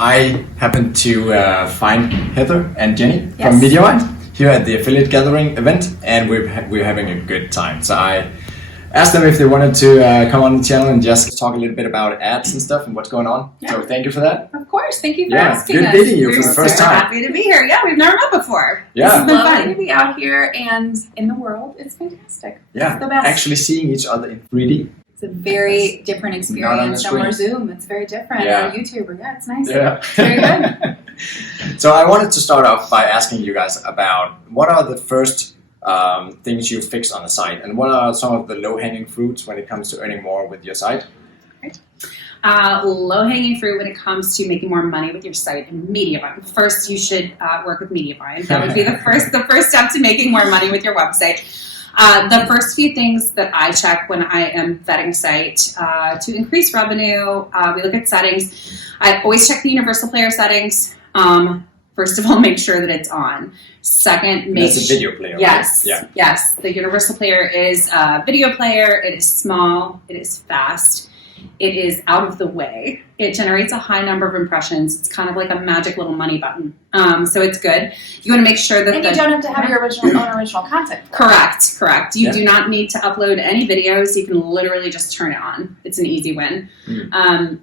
I happened to find Heather and Jenny from MediaVine here at the affiliate gathering event, and we're having a good time. So I asked them if they wanted to come on the channel and just talk a little bit about ads and stuff and what's going on. Yeah. So thank you for that. Of course, thank you for asking us. Good meeting you for the first time. Happy to be here. Yeah, we've never met before. Yeah, it's been fun to be out here and in the world. It's fantastic. Yeah, it's the best. Actually seeing each other in 3D. It's a very different experience than our Zoom. It's very different. Yeah. Or YouTube. Yeah, it's nice. Yeah. It's very good. So I wanted to start off by asking you guys about what are the first things you fix on the site, and what are some of the low-hanging fruits when it comes to earning more with your site? Right. Low-hanging fruit when it comes to making more money with your site and MediaVine. First, you should work with MediaVine. That would be the first step to making more money with your website. The first few things that I check when I am vetting a site to increase revenue, we look at settings. I always check the universal player settings. First of all, make sure that it's on. Second, make That's a video player. Yes, right? Yeah. Yes. The universal player is a video player. It is small. It is fast. It is out of the way. It generates a high number of impressions. It's kind of like a magic little money button. So it's good. You want to make sure that you don't have to have your own original content. Correct. You do not need to upload any videos. You can literally just turn it on. It's an easy win.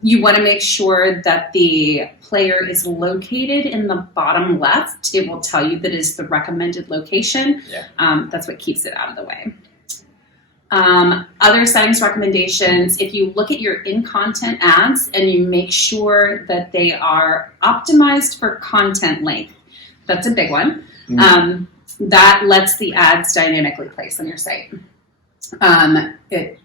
You want to make sure that the player is located in the bottom left. It will tell you that it is the recommended location. That's what keeps it out of the way. Other settings recommendations, if you look at your in-content ads and you make sure that they are optimized for content length, that's a big one. That lets the ads dynamically place on your site. It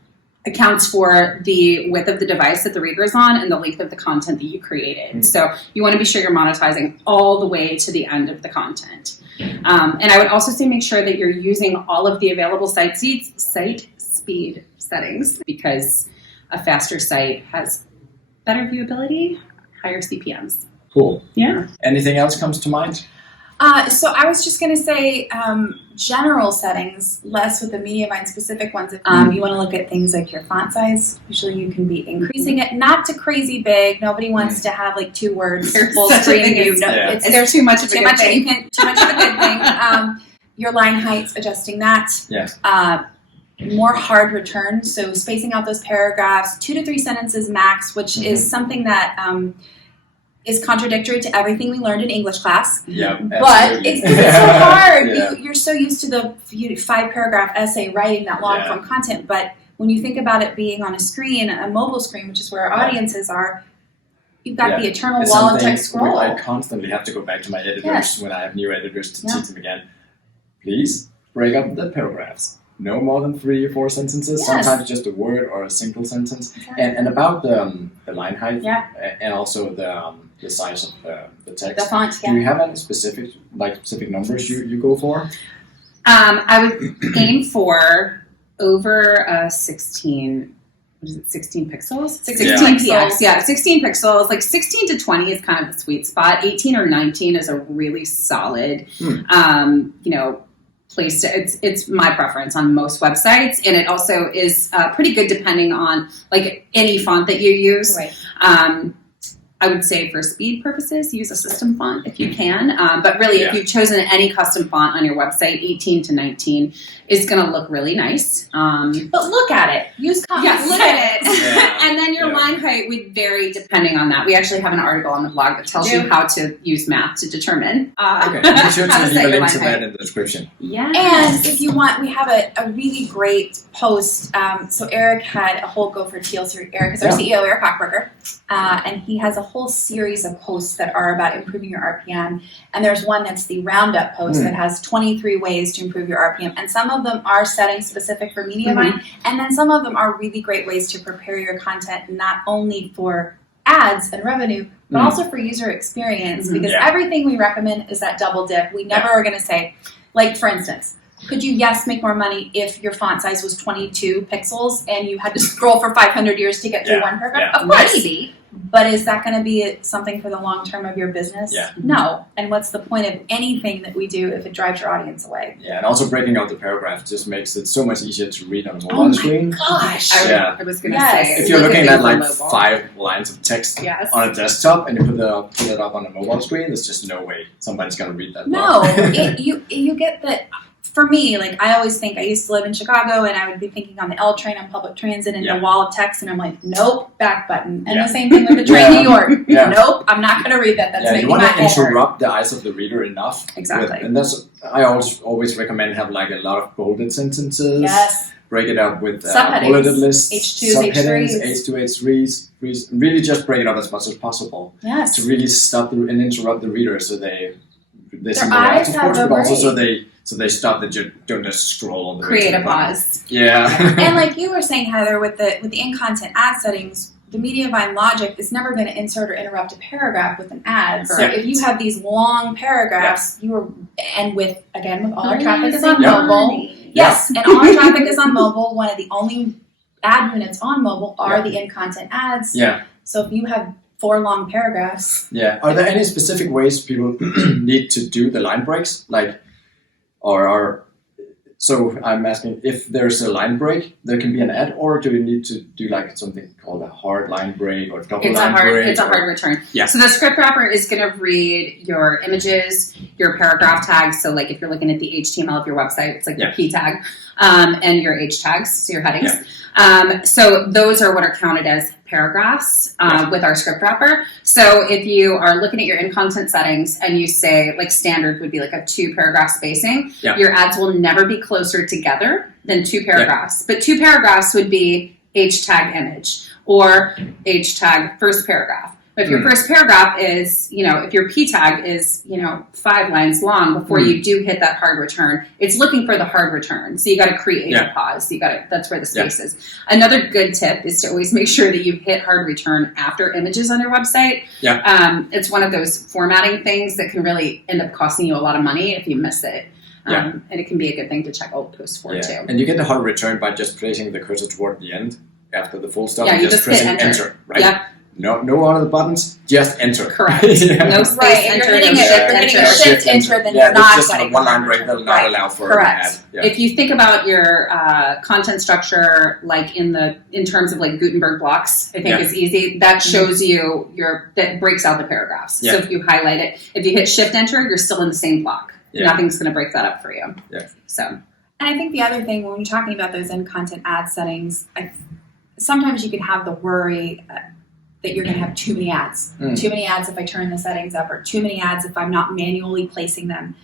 accounts for the width of the device that the reader is on and the length of the content that you created. So you want to be sure you're monetizing all the way to the end of the content. And I would also say make sure that you're using all of the available site speed settings, because a faster site has better viewability, higher CPMs. Cool. Yeah. Anything else comes to mind? So I was just going to say general settings, less with the MediaVine specific ones. You want to look at things like your font size. Usually you can be increasing it, not to crazy big. Nobody wants to have like 2 words full screen view. There's too much of a good thing. Too much of a good thing. Your line heights, adjusting that. Yes. More hard returns, so spacing out those paragraphs, 2 to 3 sentences max, which is something that is contradictory to everything we learned in English class. Yeah, but it's so hard. You're so used to the 5-paragraph essay writing that long form content, but when you think about it being on a screen, a mobile screen, which is where our audiences are, you've got the eternal wall of text scroll. I constantly have to go back to my editors when I have new editors to teach them again. Please break up the paragraphs. No more than 3 or 4 sentences. Sometimes just a word or a single sentence. And about the line height and also the size of the text. The font. Do you have any specific numbers you go for? I would aim for over 16. What is it? 16 pixels. 16 pixels. Yeah, 16 pixels. Like 16 to 20 is kind of the sweet spot. 18 or 19 is a really solid. Place to, it's my preference on most websites, and it also is pretty good depending on like any font that you use. Right. I would say for speed purposes, use a system font if you can. But really, if you've chosen any custom font on your website, 18 to 19 is going to look really nice. But look at it. Use comments. Yes, look at it. And then your line height would vary depending on that. We actually have an article on the blog that tells you how to use math to determine. Okay, be sure to leave a link to that in the description. Yeah. And if you want, we have a really great post. So Eric had a whole Go for Teal series. Eric is our CEO, Eric Hochberger. And he has a whole series of posts that are about improving your RPM. And there's one that's the roundup post that has 23 ways to improve your RPM. And some of them are settings specific for MediaVine. And then some of them are really great ways to prepare your content, not only for ads and revenue, but also for user experience. Because everything we recommend is that double dip. We never are going to say, like, for instance, could you, make more money if your font size was 22 pixels and you had to scroll for 500 years to get through one paragraph? Of course. But is that going to be something for the long term of your business? Yeah. No. And what's the point of anything that we do if it drives your audience away? Yeah, and also breaking out the paragraph just makes it so much easier to read on a mobile screen. Gosh. I was going to say. If you're looking at like mobile. 5 lines of text Yes. on a desktop and you put it up on a mobile screen, there's just no way somebody's going to read that. No. book. You get that. For me, like I always think, I used to live in Chicago and I would be thinking on the L train on public transit and the wall of text, and I'm like, nope, back button. And the same thing with the train New York. Nope, I'm not going to read that. That's making you want my to head hurt. interrupt the eyes of the reader enough. Exactly. And that's, I always recommend have like a lot of bolded sentences. Yes. Break it up with Subheadings. bulleted lists, H2s, subheadings, H3s. H2, H3s. Really just break it up as much as possible. Yes. To really stop and interrupt the reader so they see more eyes ads, of have course, a but also brain. so they stop that you don't just scroll all the way. Create to a the bottom. pause. Yeah. And like you were saying, Heather, with the in-content ad settings, the MediaVine logic is never going to insert or interrupt a paragraph with an ad. So Correct. if you have these long paragraphs, with all our traffic is on Yeah. mobile. Yes, and all our traffic is on mobile. One of the only ad units on mobile are the in-content ads. Yeah. So if you have 4 long paragraphs. Yeah. Are there any specific ways people need to do the line breaks? So I'm asking, if there's a line break, there can be an ad, or do you need to do like something called a hard line break or double line break? It's a hard return. Yeah. So the script wrapper is going to read your images, your paragraph tags. So like if you're looking at the HTML of your website, it's like your P tag, and your H tags, so your headings. Yeah. So those are what are counted as paragraphs with our script wrapper. So if you are looking at your in-content settings and you say, like standard would be like a 2-paragraph spacing, your ads will never be closer together than 2 paragraphs. But 2 paragraphs would be H tag image or H tag first paragraph. But if your first paragraph is, if your P tag is, 5 lines long before you do hit that hard return, it's looking for the hard return. So you got to create a pause. That's where the space is. Another good tip is to always make sure that you hit hard return after images on your website. It's one of those formatting things that can really end up costing you a lot of money if you miss it. And it can be a good thing to check old posts for too. And you get the hard return by just placing the cursor toward the end after the full stop. Yeah, and you just pressing hit enter. right? Yep. No other buttons, just enter. Correct. No space Right, if enter. you're hitting a shift enter, then yeah, you're not just getting a one-line the break return. will not allow for an ad. Yeah. If you think about your content structure, like in terms of like Gutenberg blocks, I think is easy. That shows you that breaks out the paragraphs. So if you highlight it, if you hit shift enter, you're still in the same block. Nothing's going to break that up for you. Yeah. So. And I think the other thing when you're talking about those in-content ad settings, sometimes you can have the worry that you're going to have too many ads. Too many ads if I turn the settings up, or too many ads if I'm not manually placing them.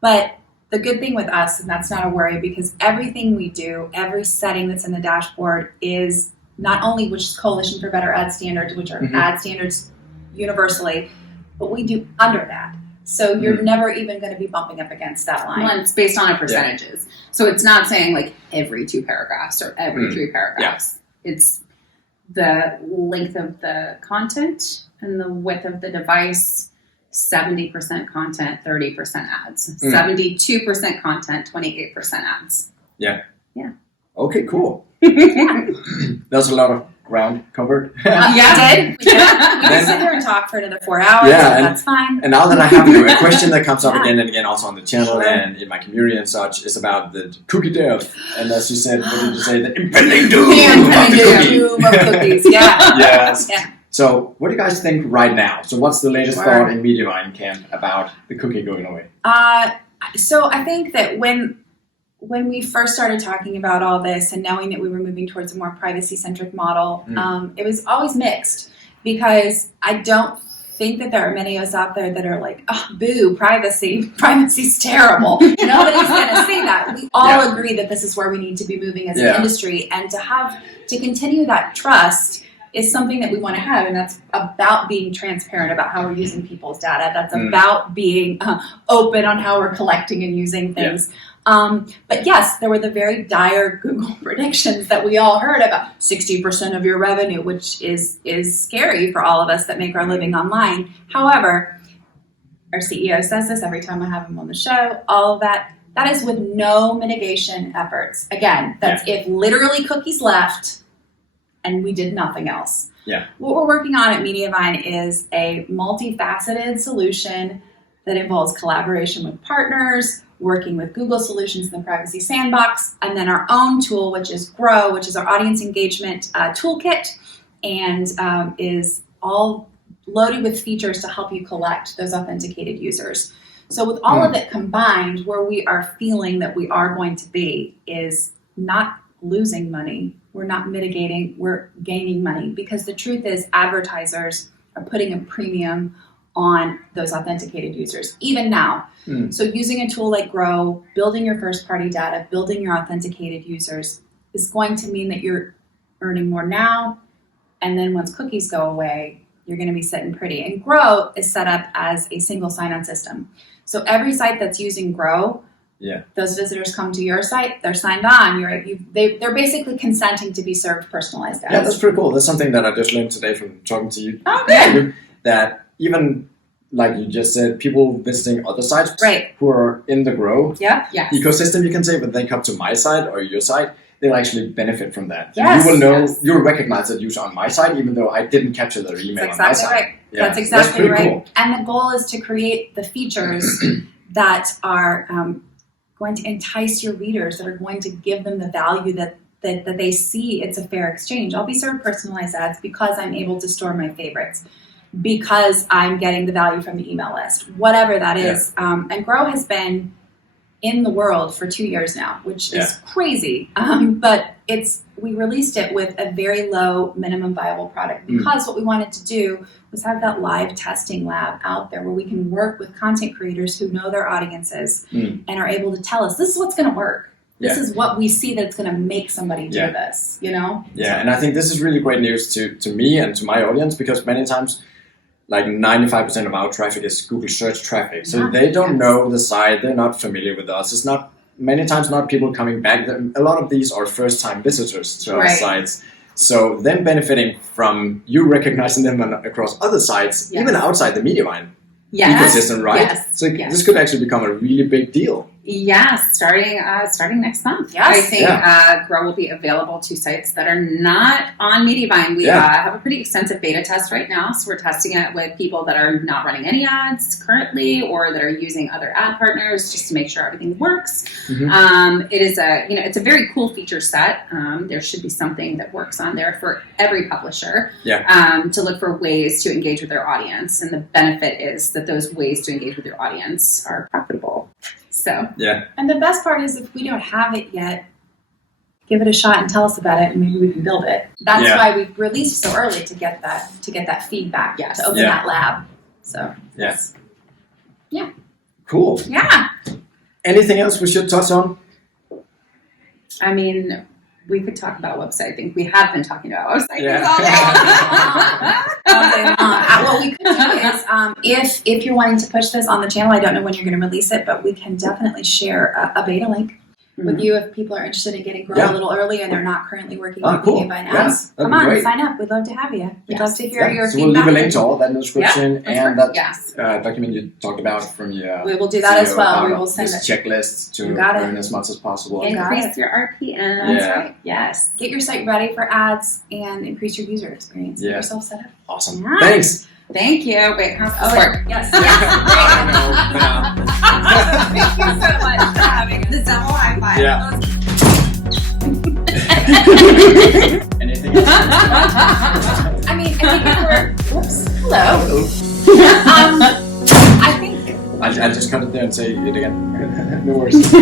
But the good thing with us, and that's not a worry, because everything we do, every setting that's in the dashboard is not only, which is Coalition for Better Ad Standards, which are ad standards universally, but we do under that. So you're never even going to be bumping up against that line. Well, it's based on our percentages. So it's not saying like every 2 paragraphs or every 3 paragraphs. It's the length of the content and the width of the device, 70% content, 30% ads. 72% content, 28% ads. Yeah. Yeah. Okay, cool. That's a lot of ground covered. We can sit here and talk for another 4 hours, and that's fine. And now that I have a question that comes up again and again also on the channel and in my community and such is about the cookie death. And as you said, what did you say? The impending doom of the Doom of cookies. Yeah. Yes. Yeah. So what do you guys think right now? So what's the latest thought in MediaVine camp about the cookie going away? So I think that when we first started talking about all this and knowing that we were moving towards a more privacy-centric model, it was always mixed, because I don't think that there are many of us out there that are like, oh, boo, privacy's terrible. Nobody's going to say that. We all agree that this is where we need to be moving as an industry, and to continue that trust is something that we want to have, and that's about being transparent about how we're using people's data. That's about being open on how we're collecting and using things. But yes, there were the very dire Google predictions that we all heard about, 60% of your revenue, which is scary for all of us that make our living online. However, our CEO says this every time I have him on the show, all of that is with no mitigation efforts. Again, that's if literally cookies left and we did nothing else. Yeah. What we're working on at MediaVine is a multifaceted solution that involves collaboration with partners, working with Google Solutions in the Privacy Sandbox, and then our own tool, which is Grow, which is our audience engagement toolkit, and is all loaded with features to help you collect those authenticated users. So with all of it combined, where we are feeling that we are going to be is not losing money. We're not mitigating, we're gaining money, because the truth is advertisers are putting a premium on those authenticated users, even now. So using a tool like Grow, building your first party data, building your authenticated users is going to mean that you're earning more now, and then once cookies go away, you're going to be sitting pretty. And Grow is set up as a single sign-on system. So every site that's using Grow, those visitors come to your site, they're signed on, they're basically consenting to be served personalized ads. Yeah, that's pretty cool. That's something that I just learned today from talking to you. Oh, good. That even, like you just said, people visiting other sites who are in the Grow ecosystem, you can say, but they come to my site or your site, they'll actually benefit from that. Yes, you will know, you'll recognize that user on my site, even though I didn't capture their email on my site. Right. Yeah, that's exactly right. Cool. And the goal is to create the features that are going to entice your readers, that are going to give them the value that they see it's a fair exchange. I'll be served personalized ads because I'm able to store my favorites, because I'm getting the value from the email list, whatever that is. And Grow has been in the world for 2 years now, which is crazy. But we released it with a very low minimum viable product, because what we wanted to do was have that live testing lab out there where we can work with content creators who know their audiences and are able to tell us, this is what's going to work. This is what we see that's going to make somebody do this, you know? Yeah, and I think this is really great news to me and to my audience, because many times, like 95% of our traffic is Google search traffic. So they don't know the site, they're not familiar with us. It's not, many times not people coming back. A lot of these are first-time visitors to our sites. So them benefiting from you recognizing them across other sites, even outside the MediaVine ecosystem, right? So this could actually become a really big deal. Yes, starting next month. Yes. I think Grow will be available to sites that are not on MediaVine. We have a pretty extensive beta test right now, so we're testing it with people that are not running any ads currently, or that are using other ad partners, just to make sure everything works. It is it's a very cool feature set. There should be something that works on there for every publisher to look for ways to engage with their audience, and the benefit is that those ways to engage with your audience are profitable. So and the best part is, if we don't have it yet, give it a shot and tell us about it, and maybe we can build it. That's why we released so early, to get that feedback, to open that lab. So Cool. Yeah. Anything else we should touch on? I mean, we could talk about a website. I think we have been talking about websites all day long. What we could do is, if you're wanting to push this on the channel, I don't know when you're going to release it, but we can definitely share a beta link with you if people are interested in getting Grow a little early and they're not currently working with MediaVine ads. Come on, sign up. We'd love to have you. We'd love to hear your feedback. So we'll leave a link to all that in the description, and that document you talked about from your we will do that as well. We will send it. Checklists to earn as much as possible. Increase your RPM. That's right. Yes. Get your site ready for ads and increase your user experience. Get yourself set up. Awesome. Nice. Thanks. Thank you. Wait, how's this work? Yes. Thank you so much for having the double high five. Anything else? I mean, I think we're. Whoops. Hello. I think. I'll just cut it there and say it again. No worries.